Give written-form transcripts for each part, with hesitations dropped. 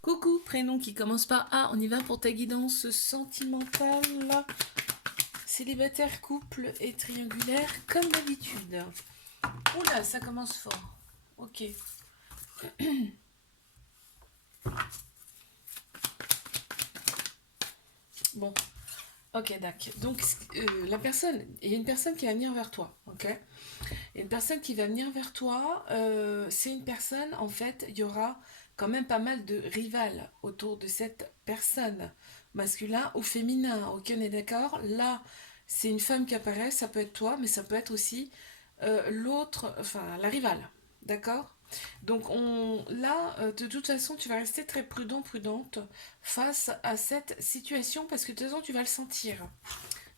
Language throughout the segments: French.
Coucou, prénom qui commence par A, on y va pour ta guidance sentimentale, célibataire, couple et triangulaire, comme d'habitude. Oula, ça commence fort. Ok. Bon, ok, d'accord. Donc, il y a une personne qui va venir vers toi, ok. Et une personne qui va venir vers toi, c'est une personne, en fait, il y aura quand même pas mal de rivales autour de cette personne, masculin ou féminin, ok, on est d'accord. Là, c'est une femme qui apparaît, ça peut être toi, mais ça peut être aussi l'autre, enfin, la rivale, d'accord. Donc là, de toute façon, tu vas rester très prudent, prudente face à cette situation parce que de toute façon, tu vas le sentir.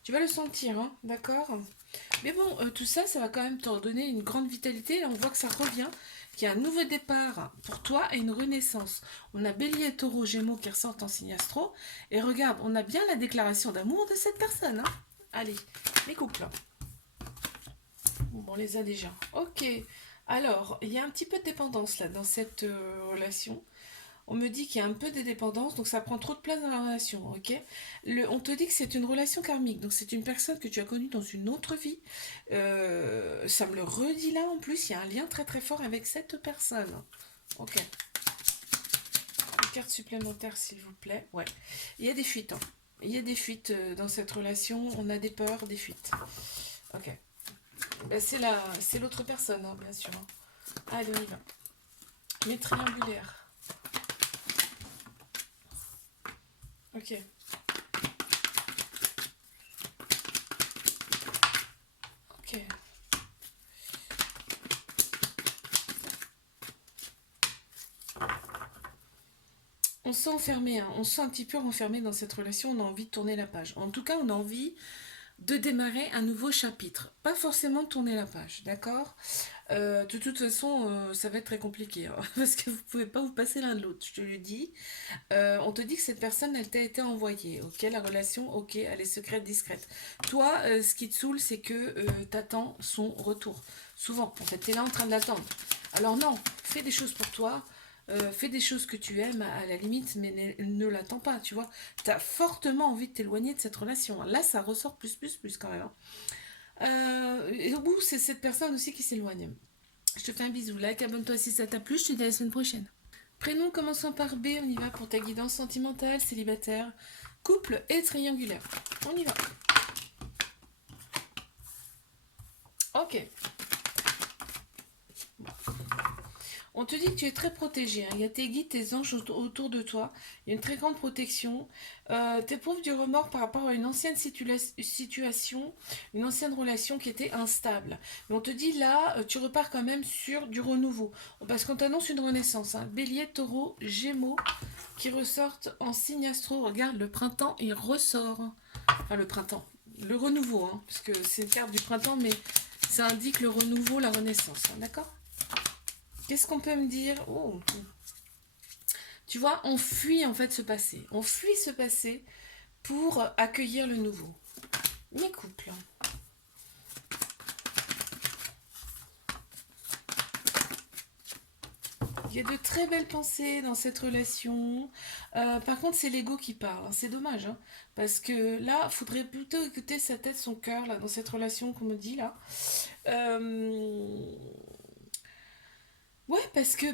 Tu vas le sentir, hein, d'accord. Mais bon, tout ça, ça va quand même te donner une grande vitalité. Là, on voit que ça revient, qu'il y a un nouveau départ pour toi et une renaissance. On a Bélier, Taureau, Gémeaux qui ressortent en signe astro. Et regarde, on a bien la déclaration d'amour de cette personne. Hein. Allez, les couples. Bon, on les a déjà. Ok. Alors, il y a un petit peu de dépendance là dans cette relation. On me dit qu'il y a un peu de dépendance, donc ça prend trop de place dans la relation, ok. On te dit que c'est une relation karmique, donc c'est une personne que tu as connue dans une autre vie. Ça me le redit là en plus, il y a un lien très très fort avec cette personne. Ok. Une carte supplémentaire s'il vous plaît. Ouais. Il y a des fuites. Hein. Il y a des fuites dans cette relation, on a des peurs, des fuites. Ok. Ben, c'est l'autre personne, hein, bien sûr. Hein. Allez, on y va. Les triangulaires. Ok. Ok. On se sent enfermé, hein. On se sent un petit peu enfermé dans cette relation, on a envie de tourner la page. En tout cas, on a envie de démarrer un nouveau chapitre. Pas forcément de tourner la page, d'accord. De toute façon, ça va être très compliqué, hein, parce que vous ne pouvez pas vous passer l'un de l'autre, je te le dis. On te dit que cette personne, elle t'a été envoyée, ok. La relation, ok, elle est secrète, discrète. Toi, ce qui te saoule, c'est que t'attends son retour. Souvent, en fait, t'es là en train de l'attendre. Alors non, fais des choses pour toi, fais des choses que tu aimes à la limite, mais ne l'attends pas, tu vois. Tu as fortement envie de t'éloigner de cette relation. Là, ça ressort plus, plus, plus quand même. Hein. Et au bout, c'est cette personne aussi qui s'éloigne. Je te fais un bisou. Like, abonne-toi si ça t'a plu. Je te dis à la semaine prochaine. Prénom commençant par B, on y va pour ta guidance sentimentale, célibataire, couple et triangulaire. On y va. Ok. On te dit que tu es très protégé. Hein. Il y a tes guides, tes anges autour de toi. Il y a une très grande protection. Tu éprouves du remords par rapport à une ancienne situation, une ancienne relation qui était instable. Mais on te dit là, tu repars quand même sur du renouveau. Parce qu'on t'annonce une renaissance. Hein. Bélier, taureau, gémeaux qui ressortent en signe astro. Regarde, le printemps, il ressort. Enfin, le printemps. Le renouveau, hein, parce que c'est une carte du printemps, mais ça indique le renouveau, la renaissance. Hein, d'accord. Qu'est-ce qu'on peut me dire? Oh, tu vois, on fuit en fait ce passé. On fuit ce passé pour accueillir le nouveau. Mes couples. Il y a de très belles pensées dans cette relation. Par contre, c'est l'ego qui parle. Hein. C'est dommage. Hein, parce que là, il faudrait plutôt écouter sa tête, son cœur, là, dans cette relation qu'on me dit là. Euh, Ouais, parce que,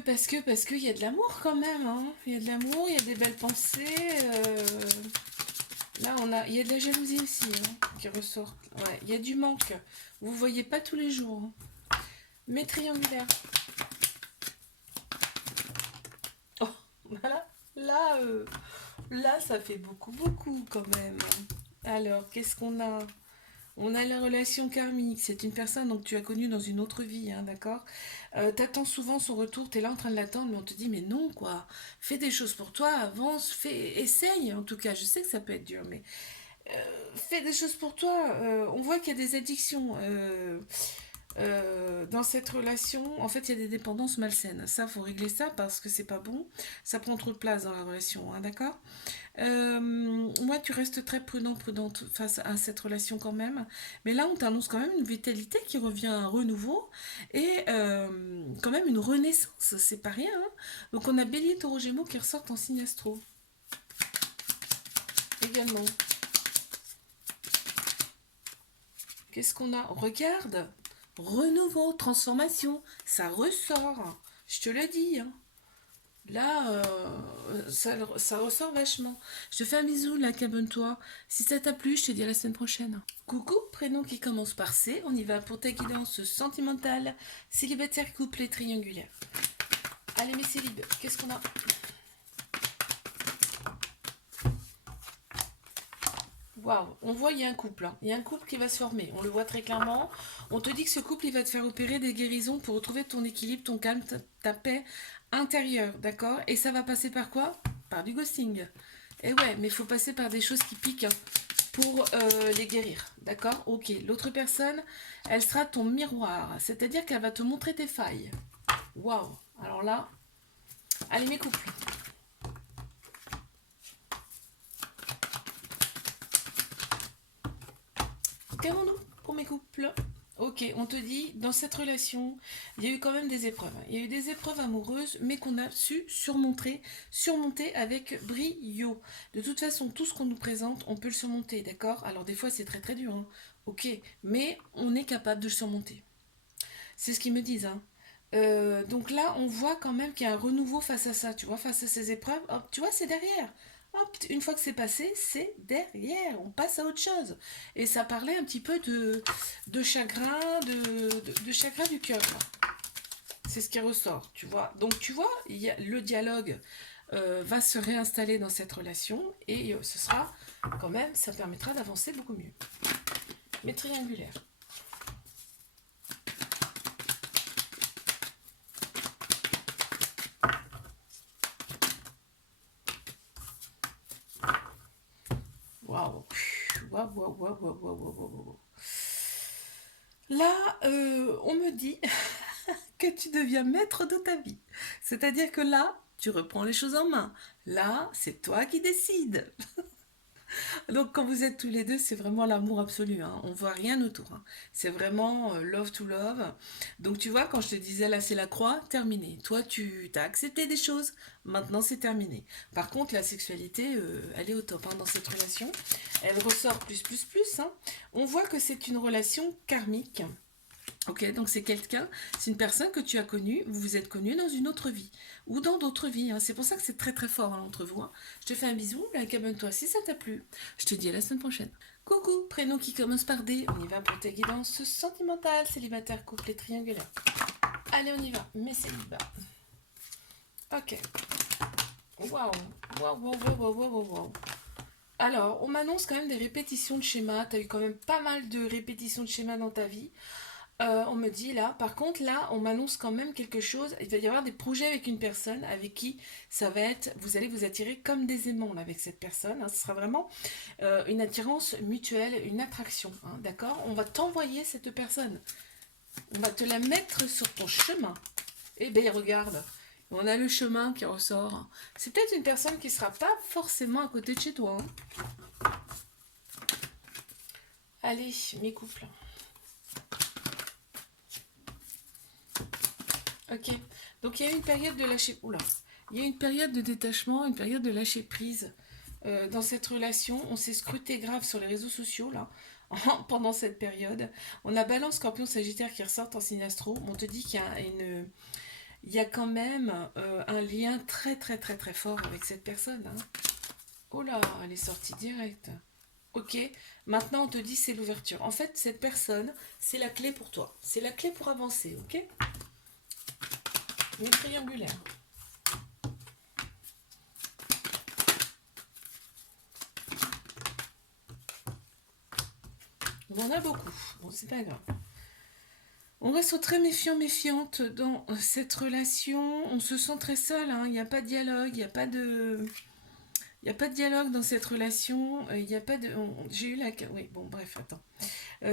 il y a de l'amour quand même. Hein. Il y a de l'amour, il y a des belles pensées. Là, il y a de la jalousie aussi hein, qui ressort. Ouais, il y a du manque. Vous voyez pas tous les jours. Hein. Mais triangulaire. Oh, voilà. Là, là, ça fait beaucoup, beaucoup quand même. Alors, qu'est-ce qu'on a? On a la relation karmique. C'est une personne donc tu as connue dans une autre vie, hein, d'accord. T'attends souvent son retour. T'es là en train de l'attendre, mais on te dit mais non quoi. Fais des choses pour toi, avance, essaye. En tout cas, je sais que ça peut être dur, mais fais des choses pour toi. On voit qu'il y a des addictions. Dans cette relation, en fait, il y a des dépendances malsaines. Ça, faut régler ça parce que c'est pas bon. Ça prend trop de place dans la relation, hein, d'accord? Moi, tu restes très prudente face à cette relation quand même. Mais là, on t'annonce quand même une vitalité qui revient, un renouveau et quand même une renaissance. C'est pas rien, hein. Donc, on a Bélier, Taureau, Gémeaux qui ressortent en signe astro également. Qu'est-ce qu'on a? Regarde, renouveau, transformation, ça ressort. Je te le dis, hein. Là, ça ressort vachement. Je te fais un bisou, là, abonne-toi. Si ça t'a plu, je te dis à la semaine prochaine. Coucou, prénom qui commence par C. On y va pour ta guidance sentimentale, célibataire, couple et triangulaire. Allez, mes célibes, qu'est-ce qu'on a? Waouh, on voit il y a un couple, hein. Il y a un couple qui va se former, on le voit très clairement. On te dit que ce couple, il va te faire opérer des guérisons pour retrouver ton équilibre, ton calme, ta paix intérieure, d'accord? Et ça va passer par quoi? Par du ghosting. Et ouais, mais il faut passer par des choses qui piquent, hein, pour les guérir, d'accord? Ok, l'autre personne, elle sera ton miroir, c'est-à-dire qu'elle va te montrer tes failles. Waouh, alors là, allez mes couples. Qu'avons-nous pour mes couples? Ok, on te dit, dans cette relation, il y a eu quand même des épreuves. Il y a eu des épreuves amoureuses, mais qu'on a su surmonter avec brio. De toute façon, tout ce qu'on nous présente, on peut le surmonter, d'accord? Alors des fois, c'est très très dur, hein. Ok, mais on est capable de le surmonter. C'est ce qu'ils me disent, hein. Donc là, on voit quand même qu'il y a un renouveau face à ça, tu vois, face à ces épreuves. Hop, tu vois, c'est derrière. Hop, une fois que c'est passé, c'est derrière. On passe à autre chose. Et ça parlait un petit peu de chagrin, de chagrin du cœur, quoi. C'est ce qui ressort, tu vois. Donc tu vois, le dialogue va se réinstaller dans cette relation et ce sera quand même, ça permettra d'avancer beaucoup mieux. Mais triangulaire. Waouh. Waouh, waouh, waouh, waouh, waouh, waouh, waouh. Là, on me dit que tu deviens maître de ta vie. C'est-à-dire que là, tu reprends les choses en main. Là, c'est toi qui décides. Donc quand vous êtes tous les deux, c'est vraiment l'amour absolu, hein. On voit rien autour, hein. C'est vraiment love to love. Donc tu vois, quand je te disais là c'est la croix, terminé. Toi tu as accepté des choses, maintenant c'est terminé. Par contre la sexualité, elle est au top, hein, dans cette relation. Elle ressort plus, hein. On voit que c'est une relation karmique. Ok, donc c'est quelqu'un, c'est une personne que tu as connue, vous vous êtes connus dans une autre vie, ou dans d'autres vies, hein. C'est pour ça que c'est très très fort, hein, entre vous, hein. Je te fais un bisou, like, abonne-toi si ça t'a plu. Je te dis à la semaine prochaine. Coucou, prénom qui commence par D, on y va pour tes guidances sentimentales, célibataire, couple et triangulaire. Allez, on y va, mes célibats. Ok. Waouh, waouh, waouh, waouh, waouh, waouh, waouh. Alors, on m'annonce quand même des répétitions de schémas. Tu as eu quand même pas mal de répétitions de schémas dans ta vie. On me dit là, par contre là, on m'annonce quand même quelque chose. Il va y avoir des projets avec une personne avec qui ça va être, vous allez vous attirer comme des aimants là, avec cette personne, hein. Ce sera vraiment une attirance mutuelle, une attraction, hein, d'accord? On va t'envoyer cette personne, on va te la mettre sur ton chemin. Eh bien regarde, on a le chemin qui ressort. C'est peut-être une personne qui sera pas forcément à côté de chez toi, hein. Allez, mes couples. Ok. Donc il y a eu une période de lâcher. Oula. Il y a eu une période de détachement, une période de lâcher prise dans cette relation. On s'est scruté grave sur les réseaux sociaux là pendant cette période. On a Balance, Scorpion, Sagittaire qui ressortent en signe astro. On te dit qu'il y a il y a quand même un lien très très très très fort avec cette personne, hein. Oh là, elle est sortie directe. Ok, maintenant on te dit c'est l'ouverture. En fait, cette personne, c'est la clé pour toi. C'est la clé pour avancer, ok? Mais triangulaire. On en a beaucoup. Bon, c'est pas grave. On reste très méfiant, méfiante dans cette relation. On se sent très seul, hein. Il n'y a pas de dialogue, il n'y a pas de... Il n'y a pas de dialogue dans cette relation. Il n'y a pas de. J'ai eu la. Oui, bon, bref, attends.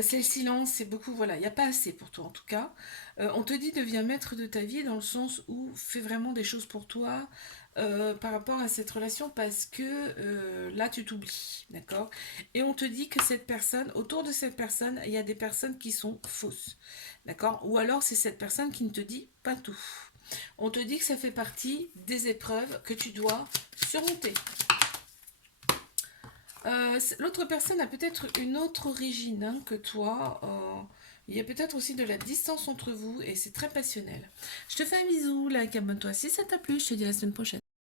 C'est le silence, c'est beaucoup. Voilà, il n'y a pas assez pour toi en tout cas. On te dit deviens maître de ta vie dans le sens où fais vraiment des choses pour toi par rapport à cette relation parce que là tu t'oublies, d'accord? Et on te dit que cette personne, autour de cette personne, il y a des personnes qui sont fausses, d'accord? Ou alors c'est cette personne qui ne te dit pas tout. On te dit que ça fait partie des épreuves que tu dois surmonter. L'autre personne a peut-être une autre origine hein, que toi. Il y a peut-être aussi de la distance entre vous et c'est très passionnel. Je te fais un bisou, like, abonne-toi si ça t'a plu. Je te dis à la semaine prochaine.